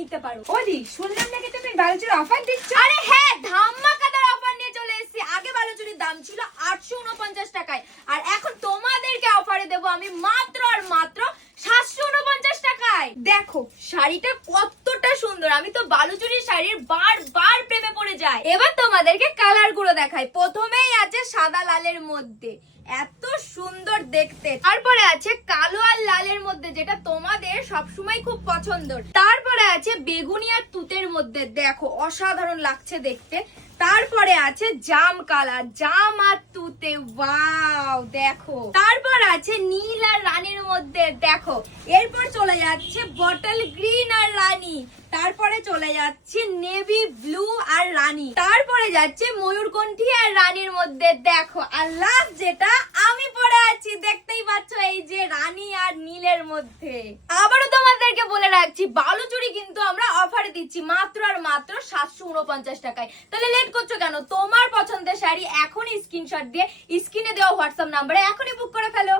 নিতে পারো ওদি শুনলাম নাকি তুমি বালুচুর অফার দিচ্ছ? আরে হ্যাঁ ধামাকাদার অফার নিয়ে চলে এসেছি। আগে বালুচুরির দাম ছিল আটশো উনপঞ্চাশ টাকায়। আর এখন তোমাদেরকে অফারে দেবো আমি মাত্র আর মাত্র সাতশো উনপঞ্চাশ টাকায়। দেখো শাড়িটা কতটা সুন্দর। আমি তো বালুচুরির শাড়ির বার বার প্রেমে পড়ে যাই। এবার তোমাদেরকে কালারগুলো দেখাই। প্রথমেই সাদা লালের মধ্যে। এত সুন্দর দেখতে। তারপরে আছে কালো আর লালের মধ্যে, যেটা তোমাদের সবসময় খুব পছন্দ তারপরে আছে বেগুনি আর তুতের মধ্যে। দেখো, অসাধারণ লাগছে দেখতে। তারপরে আছে জাম কালার। জাম আর তুতে, ওয়াও, দেখো। তারপর আছে নীল আর রানীর মধ্যে, দেখো। এরপর চলে যাচ্ছে বটল গ্রিন আর রানী। তারপরে চলে যাচ্ছে নেভি আর রানী। তারপরে যাচ্ছে ময়ূরকণ্ঠী আর রানীর মধ্যে। দেখো, আর লাস্ট যেটা, আমি পরে আছি, দেখতেই পাচ্ছ এই যে রানী আর নীলের মধ্যে। আবারও তোমাদেরকে বলে রাখছি বালুচুরি কিন্তু আমরা অফারে দিচ্ছি মাত্র আর মাত্র সাতশো উনপঞ্চাশ টাকায়। তাহলে লেট করছ কেন? তোমার পছন্দের শাড়ি এখনই স্ক্রিনশট দিয়ে স্ক্রিনে দেওয়া হোয়াটসঅ্যাপ নাম্বারে এখনই বুক করে ফেলো।